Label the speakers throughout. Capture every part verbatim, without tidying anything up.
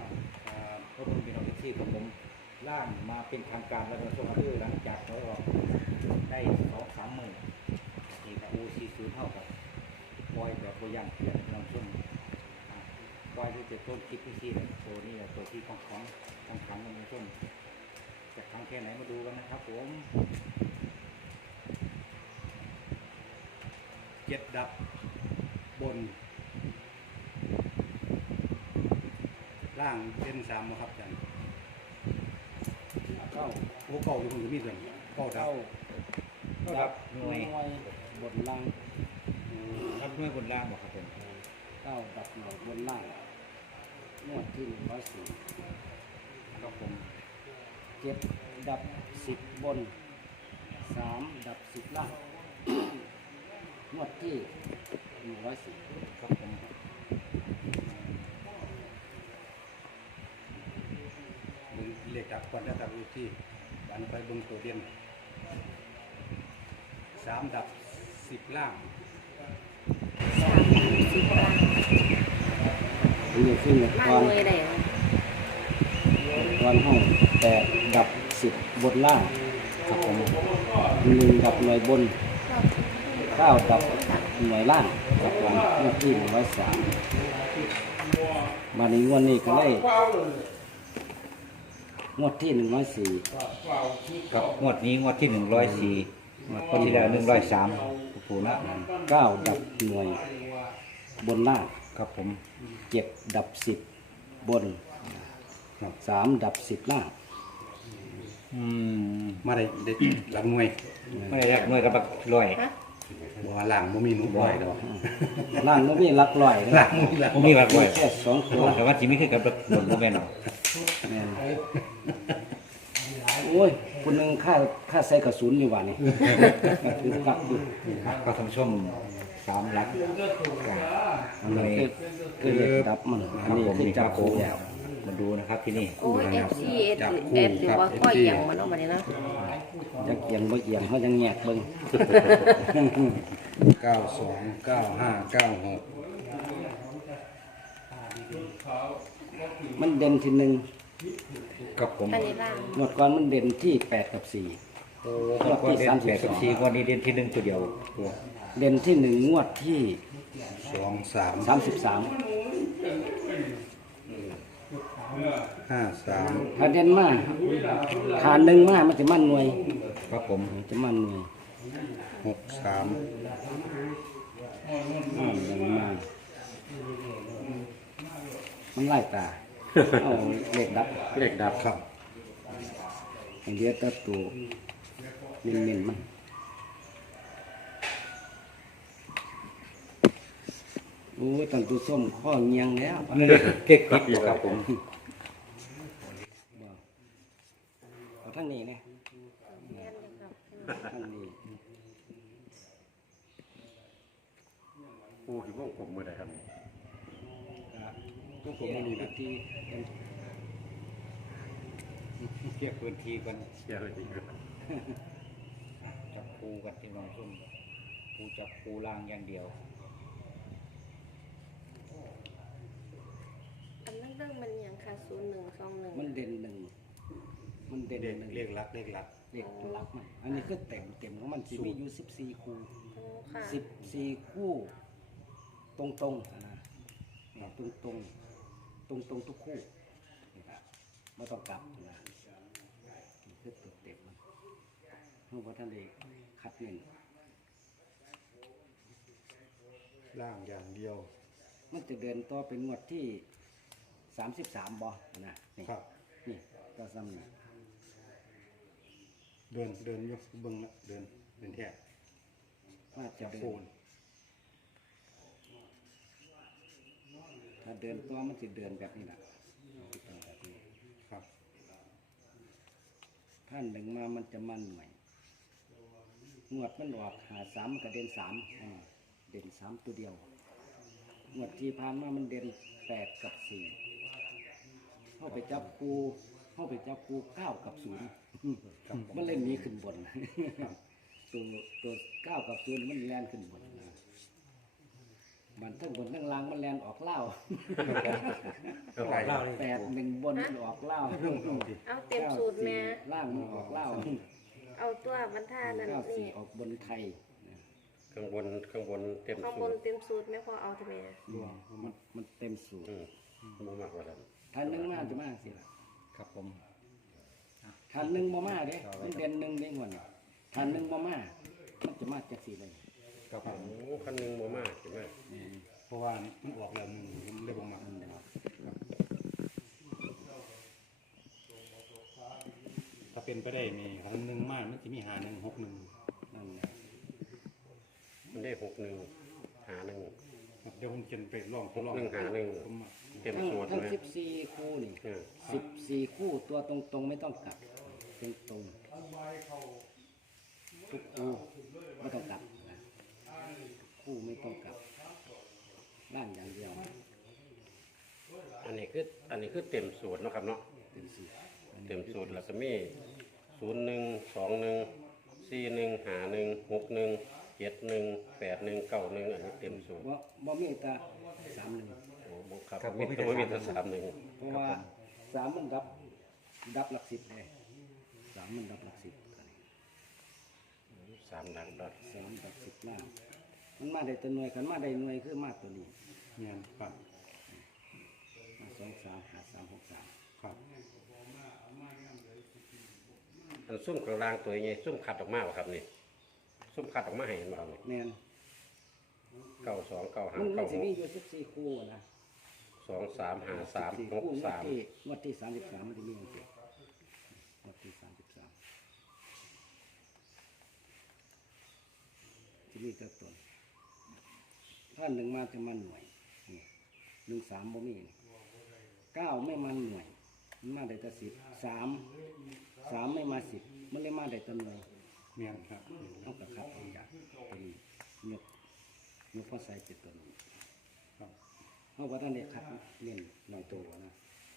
Speaker 1: ก็ต้องเป็นออฟฟิศของผมร่างมาเป็นทางการแล้วก็ส่งชื่อหลังจากเขาออกได้สองสามหมื่นที่กับอูซีซื้อเท่ากับปล่อยแบบตัวอย่างเพื่อนน้องชุ่มปล่อยที่จะต้นคลิปที่ซีเนี่ยตัวนี้ตัวที่ของของทางขังน้องชุ่มจะทำแค่ไหนมาดูกันนะครับผม
Speaker 2: เจ็ดดับบนล่างเล่นสามนะครับอาจารย์เก้าโอ้เก้าอยู่คนจะมีส่วนเก้าดับ
Speaker 1: ดับหน่วย
Speaker 3: บนล่าง
Speaker 1: รับหน่วยบนล่างบอกครับผม
Speaker 3: เก้าดับหน่วยบนล่างงวดที่หนึ่งร้อยสี่
Speaker 1: ครับผม
Speaker 3: เจ็ดดับสิบบนสามดับสิบล่างงวดที่หนึ่งร้อยสี่
Speaker 1: ครับผม
Speaker 2: เลขดับก่อนแล้วดับอยู่ที่บันไปเบิ่งตัวเด่นสามดับสิบล่าง
Speaker 4: สิบล้าน
Speaker 3: อันนี้ขึ้น
Speaker 4: มา
Speaker 3: ก่อน
Speaker 4: หน่วยได้
Speaker 3: ก่อนห้องแปดดับสิบบนล่างครับผมหนึ่งดับหน่วยบนเก้าดับหน่วยล่างครับผมงวดที่หนึ่งร้อยสามมาในงวดนี้ก็ได้งวดที่หนึ่งร้อยสี่
Speaker 1: ครับงวดนี้งวดที่หนึ่งร้อยสี่งวดที่แล้วหนึ่งร้อยสามผูนะ
Speaker 3: เก้าดับหน่วยบนล่าง
Speaker 1: ครับผม
Speaker 3: เจ็ดดับสิบบนสามดับสิบล่าง
Speaker 1: อืม
Speaker 2: มาได้ได้หลักหน่วย
Speaker 1: ไม่ได้แรกหน่วยกับบักลอย
Speaker 2: บ่ว่าล่างบ่มีหนูบ่อยดอก
Speaker 3: ล่างมันมีหลักร้อยนะ
Speaker 2: ล่างบ่มีหลัก
Speaker 1: ผมมีบักลอย
Speaker 3: แค่สองตัว
Speaker 1: แต่ว่าจีไม่ขึ้นกับบักบนโมเมนต์หรอก
Speaker 3: แม่นโอ้ยคนหนึ่งค่าค่าใส่กระสุนอยู่ว่านี่คือกักอยู่
Speaker 1: ก็ทำช่วงสามลัก
Speaker 3: อันนี้คือคือเลขดับมันอันนี้คือจับคู่แล้ว
Speaker 1: มาดูนะครับที่นี่
Speaker 4: โอ้ยเอฟซีเอสเอสหรือว่าข้อเอียงมันเนาะบัดนี้เนาะ
Speaker 3: จักเอียงบ่เอียงเขายังแยกเบิ่ง
Speaker 2: เก้าสองเก้าห้าเก้าหก
Speaker 3: มันเด่นที่หนึ่ง
Speaker 1: กับผม
Speaker 4: อันนี้ล่าง
Speaker 3: งวดก่อนมันเด่นที่แปดกับสี่
Speaker 1: ก็เด่นแปดกับสี่วันนี้เด่นที่หนึ่งตัวเดียวตัว
Speaker 3: เด่นที่หนึ่งงวดที่
Speaker 2: สองสาม
Speaker 3: สามสิบสาม
Speaker 2: ห้าสาม
Speaker 3: ถ้าเด่นมากขาหนึ่งมากมันจะมั่นหน่วย
Speaker 1: ครับผม
Speaker 3: มันจะมั่นหน่วย
Speaker 2: หกสาม
Speaker 3: อืมหนึ่งมากมันไล่ตาเอาเลขดับ
Speaker 1: เลขดับ
Speaker 2: ครับ
Speaker 3: อย่างเดียวแตัตัวมินมินๆมันโอ้ยตันตัวส้มข้อเงียงแล้ว
Speaker 1: นี่เลยเก๊กติดอยู่ครับผม
Speaker 3: เอาทั้งนี้นะทั้งนี้
Speaker 5: ปูที่พวกผมมือไหนครับ
Speaker 3: ทุกคนมีวิธี
Speaker 1: เทียบพื้นที่กัน
Speaker 5: เชียร์เลยจริง
Speaker 1: จับปูกันที่น้องส้มปูจับปูล่างอย่างเดียว
Speaker 4: อันนั้นเรื่องมันอย่างค่ะศูนย์หนึ่งสองหนึ่ง
Speaker 3: มันเด่นหนึ่งมันเด่น
Speaker 2: เลข
Speaker 3: หนึ่ง
Speaker 2: เลขหลักเลขหลัก
Speaker 3: เลขลักมันอันนี้คือเต็มเต็มของมันสิมีอยู่สิบสี่คู่
Speaker 4: โอ้ค่ะ
Speaker 3: สิบสี่คู่ ตรงตรงๆนะตรงตรงตรงตรงๆทุกคู่ไม่ต้องกลับนะนี่คือตัวเต็มมันเพราะว่าท่านได้คัดเน้น
Speaker 2: ล่างอย่างเดียว
Speaker 3: มันจะเดินต่อเป็นงวดที่สามสิบสามบอนะนี่
Speaker 2: ครับ
Speaker 3: นี่ก็ซ้ำนี่
Speaker 2: เดินเดินยกเบิ้งละเดินเดินแท้
Speaker 3: น่าจะ
Speaker 2: จับ
Speaker 3: เดิ
Speaker 2: โคน
Speaker 3: นถ้าเดินต่อมันจะเดินแบบนี้แหละแบบนี้
Speaker 2: ครับ
Speaker 3: ถ้าหนึ่งมามันจะมันหน่วยงวดมันออกหาสามมันก็เด่นสามอ่าเด่นสามตัวเดียวงวดที่ผ่านมามันเด่นแปดกับสี่เข้าไปจับคูเข้าไปจับคูเก้ากับศูนย์มันเล่นหนี้ขึ้นบน ตัวตัวเก้ากับศูนย์มันแล่นขึ้นบนนะบันทั้งบนทั้งล่างมันแลนออกเหล้า
Speaker 5: ก็ไป
Speaker 1: เล่าเลย
Speaker 3: แปดหนึ่งบนมันออกเหล้า
Speaker 2: เรื่องเอาดิ
Speaker 4: เอาเต็มสูตรแม่
Speaker 3: ล่างมันออกเหล้า
Speaker 4: เอาตัวบรรทานั่น
Speaker 3: เก้าสี่
Speaker 4: นี่
Speaker 3: ออกบนไทยนะ
Speaker 5: ข้างบนข้างบนเต็ม
Speaker 4: ข้างบ
Speaker 5: สู
Speaker 4: น
Speaker 5: ตร
Speaker 4: เต็มสูตรแม่พอเอาทำไมอะ
Speaker 3: มันมันเต็มสูตร
Speaker 5: อืมบ่มากกว่านั้น
Speaker 3: ทันหนึ่งมาจะมาสิล่ะ
Speaker 1: ครับผม
Speaker 3: ทันหนึ่งบ่มาเด้มันเด่นหนึ่งเด้งวันทันหนึ่งบ่มามันจะมาจากสี่เลย
Speaker 1: ครับผม
Speaker 5: โอ้คันหนึงบ่มากใช่ไหม
Speaker 2: เพราะว่ามันออกแล้วหนึ่งผมเลยบ่มักถ้าเป็นไปได้มีของหนึ่งมากมันจะมีหาหนึ่งหกหนึ่ง
Speaker 3: นั่นแหละ
Speaker 5: มันได้หกหนึ่งหาหนึ่ง
Speaker 2: เดี๋ยวผมจะไปลองทดลอง
Speaker 5: หนึ่งหาหนึ่ง
Speaker 2: ผมมัก
Speaker 5: เต็ม
Speaker 3: ทั้ง
Speaker 5: สูตร
Speaker 3: ทั้ง
Speaker 5: ไหม
Speaker 3: สิบสี่คู่นี่
Speaker 5: เออ
Speaker 3: สิบสี่คู่ตัวตรงๆไม่ต้องกลับตรงตรงๆทุกคู่ไม่ต้องกลับนะคู่ไม่ต้องกลับล่างอย่างเดียว
Speaker 5: อันนี้คืออันนี้คือเต็มสูตรเนาะครับเนาะ
Speaker 3: เต็มสูตรอันนี้
Speaker 5: เต็มสูตรแล้วก็มีศูนย์หนึ่งสองหนึ่งสี่หนึ่งหาหนึ่งหกหนึ่งเจ็ดหนึ่งแปดหนึ่งเก้าหนึ่งอันนี้เต็มสูตร
Speaker 3: บ่บ่มีแต่สามหนึ่ง
Speaker 5: โอ้บ่ครับมีแต่มีแต่สามหนึ่ง
Speaker 3: เพราะว่าสามมันดับดับหลักสิบเลยสามมันดับหลักสิบ
Speaker 5: สามหลังดัด
Speaker 3: สามดับสิบล่างมันมาได้ตัวหน่วยกันมาได้หน่วยคือมาตัวนี้
Speaker 2: เงียนครับ
Speaker 3: มาสองสามหาสามหกสาม
Speaker 2: ครับ
Speaker 5: อันซุ่มกลางล่างตัวใหญ่ซุ่มขัดออกมาบ่ครับนี่ซุ่มขัดออกมาให้เห็นบ่ครับนี่
Speaker 3: แน่น
Speaker 5: เก้าสองเก้าห้า
Speaker 3: มันมั
Speaker 5: เก้าน ห
Speaker 3: สิ
Speaker 5: ก
Speaker 3: มีอยู่สิบสี่คู่นะ
Speaker 5: สองสามห้าสาม
Speaker 3: สิบ
Speaker 5: หก
Speaker 3: คู่งวด
Speaker 5: สาม
Speaker 3: ที่งวดที่สามสิบสามมันจะมีอย่างเดียวงวดที่สามสิบสามที่นี่ตัวตนถ้าหนึ่งมาจะมาหน่วยนี่หนึ่งสามบ่มีนี่เก้าไม่มาหน่วยมันมาได้แต่สิบสามสามไม่มาสิบมันเลยมาได้แต่หน่วย
Speaker 2: เงียนครับ
Speaker 3: ต้องกระคับออกจากตัวนี้ยกยกพ่อใส่เป็นตัวนี้
Speaker 2: ครับ
Speaker 3: เพราะว่าท่านได้คัดเน้นหน่อยตัวนะ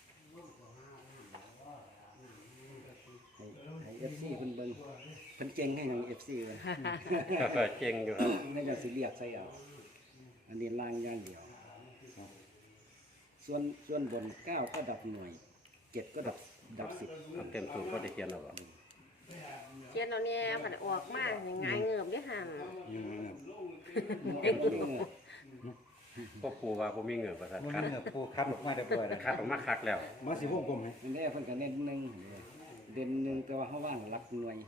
Speaker 3: ให้เอฟซีเพิ่นเบิ่งเพิ่นเก่งให้หนังเอฟซีเลย
Speaker 5: เก่งอยู่ครับ
Speaker 3: ไม่จะสิเรียกใส่เอาอันนี้ล่างอย่างเดียว
Speaker 2: ครับ
Speaker 3: ส่วนส่วนบนเก้าก็ดับหน่วยเจ็ดก็ดับดับสิบ
Speaker 5: เอาเต็มสูตรก็ได้เขียนเอาบ่
Speaker 4: เขียนเอาเนี่ยผัดออกมาอย่างไงเงือบได้ห่าง
Speaker 2: ยังไงเนี่ย
Speaker 5: พวกครูว่าบ่มีเงินประสาท
Speaker 1: มัน
Speaker 5: คัด
Speaker 1: เนื้อปูคัดออกมาเรียบร้อยแล้ว
Speaker 5: คัดออกมาคักแล้ว
Speaker 2: มาสิวงกลมไหม
Speaker 3: มันได้เพิ่นก็เน้นหนึ่งเด่นหนึ่งแต่ว่าเขาว่างรับหน่วย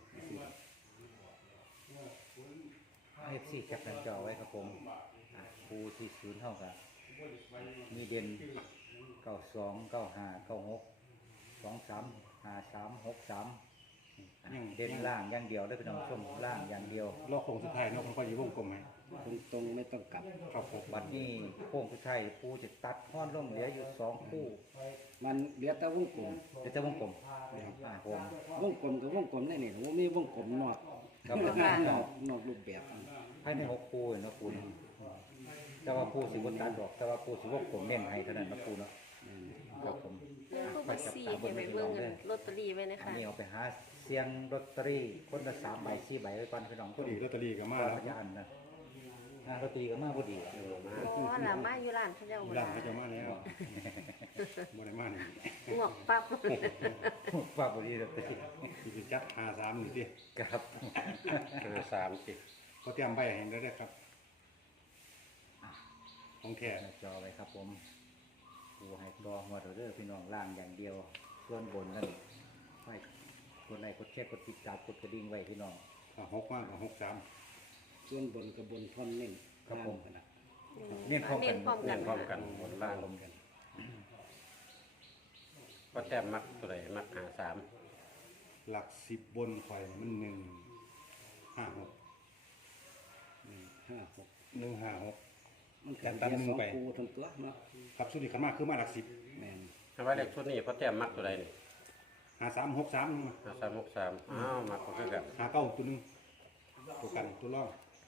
Speaker 1: เอฟซีแคปหน้าจอไว้ครับผมอ่ะปูที่ศูนย์เท่ากับมีเด่นเก้าสองเก้าห้าเก้าหกสองสามห้าสามหกสามเด่นล่างอย่างเดียวได้เป็นน้องส้มล่างอย่างเดียว
Speaker 2: รอโค้งสุดท้ายเนาะผมก็อยู่วงกลมไหม
Speaker 3: ตรงตรงๆไม่ต้องกลับ
Speaker 2: ครับผม
Speaker 1: บัดนี้โค้งสุดท้ายปูจะตัดห้อนลงเหลืออยู่สองคู่
Speaker 3: มันเหลือแต่วงกลม
Speaker 1: เดี๋ยวจะวงกลมอ่าผม
Speaker 3: วงกลมกับวงกลมได้เนี่ยว่ามีวงกลมนอก
Speaker 1: ครับ
Speaker 3: นอกนอกรูปแบบ
Speaker 1: ให้ในหกคู่เนาะปูเนาะแต่ว่าปูสิบนตัดดอกแต่ว่าปูสิวงกลมเน้นให้เท่านั้นนะปูเนาะครับผม
Speaker 4: เรื่องพวกบัตรสี่ให้ไปเบิ่งกันลอตเตอรี่ไว้นะ
Speaker 1: อัน
Speaker 4: คะ
Speaker 1: นี้เอาไปหาเสียงลอตเตอรี่คนละสามใบสี่ใบไว้ก่อนพี่น้อง
Speaker 2: พอดีลอตเตอรี่ก็มา
Speaker 1: มา
Speaker 2: แล้
Speaker 1: แล้ว วจะอันนะงานลอตเตอรี่ก็มาพอดี
Speaker 4: อ๋อหล่ะมาอยู่ร้านเขาเจ้า
Speaker 2: มี
Speaker 4: บ่
Speaker 2: ร้าน
Speaker 4: ได้
Speaker 2: เขาจะมาแล้วบ่ได้มานี่
Speaker 4: งวกปั๊บ
Speaker 1: ฝากพอดีลอตเตอรี่
Speaker 2: ที่สิจัดหาสามนี่สิ
Speaker 1: ครับ
Speaker 5: ห้าสามสิ
Speaker 2: เขาเตรียมใบให้แล้วเด้อครับ ของแท้
Speaker 1: หน้าจอไว้ครับผมปูให้รอหัวเด้อพี่น้องล่างอย่างเดียวส่วนบนนั่นไปกดไลค์กดแชร์กดติดตามกดกระดิ่งไว้พี่น้อง
Speaker 2: อ่ะหกมากกว่าหกสาม
Speaker 3: ส่วนบนกับบนท่อนเน้น
Speaker 1: ครับผม
Speaker 3: กันนะ
Speaker 1: เน้นพร้อมกัน
Speaker 4: เน้นพร้อมกัน
Speaker 5: พร้อมกันบนล่าง
Speaker 3: รวมกัน
Speaker 5: ก็แต้มมักตัวใดมักหาสาม
Speaker 2: หลักสิบบนข่อยมันหนึ่งห้าหก
Speaker 3: หนึ่งห้าหก
Speaker 2: หนึ่งห้าหก
Speaker 3: มัน
Speaker 2: แต่
Speaker 3: กัน
Speaker 2: ตัด
Speaker 3: เดียว
Speaker 2: มื
Speaker 3: ส
Speaker 2: อ
Speaker 3: อง
Speaker 2: ไป
Speaker 3: คู่ทั้งตัวเนาะ
Speaker 2: ครับสุดที่ขันมากคือมาหลักสิบ
Speaker 3: แมน
Speaker 5: ถ้าว่าเลขชุดนี้พอแต้มมักตัวใดนี่
Speaker 2: หาสามหกสามนึงมา
Speaker 5: ห้าสามหกสามอ้าวมักก็คือกัน
Speaker 2: หาเก้าตัวหนึงตัวกันตัวร่อง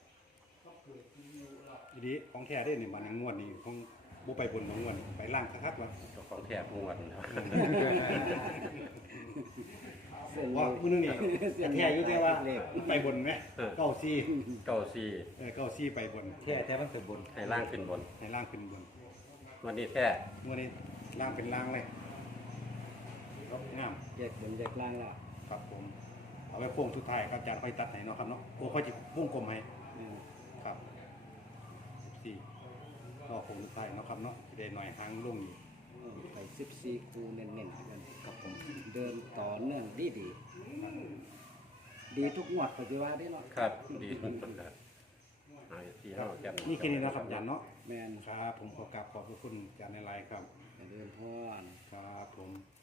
Speaker 2: อีดีของแท้ได้เนี่ยมันงวดนี่ของบุไปบนของงวดนี่ไปล่างคักๆวะ
Speaker 5: เจ้าของแถบงวดนะครับ
Speaker 3: สเส้น
Speaker 2: ว่ามื้อนึงนี่
Speaker 3: เส้น
Speaker 2: แท้อยู่แต่ว่า
Speaker 3: เลข
Speaker 2: ไปบนไหมเก้าซี่
Speaker 5: เก้าสี่
Speaker 2: เออเก้าซี่ไปบน
Speaker 1: แท้แต่มันเป็นบน
Speaker 5: ให้ล่างขึ้นบน
Speaker 2: ให้ล่างขึ้นบน
Speaker 5: วันนี้แท้
Speaker 2: มื้อนี้ล่างเป็นล่างเลยงาม
Speaker 3: แยกบนแยกล่างแล้ว
Speaker 2: ครับผมเอาไว้โค้งสุดท้ายครับอาจารย์ค่อยตัดให้เนาะครับเนาะโอ้ค่อยจิวงกลมให้
Speaker 3: อืม
Speaker 2: ครับสี่ก็โค้งสุดท้ายเนาะครับเนาะสิได้หน่อยหางลงอีก
Speaker 3: เออไปสิบสี่คูเน้นๆกันครับผมเดินต่อเนื่องดีดีๆดีทุกงวดปัจจุบันได้เนาะ
Speaker 5: ครับดีทุกคนครับหาที่เฮาจำ
Speaker 2: นี่แค่นี้นะครับอาจารย์เนาะ
Speaker 3: แมน
Speaker 2: ครับผมขอกราบขอบพระคุณอาจารย์ในไลน์ครับ
Speaker 3: เดินพร
Speaker 2: ครับผม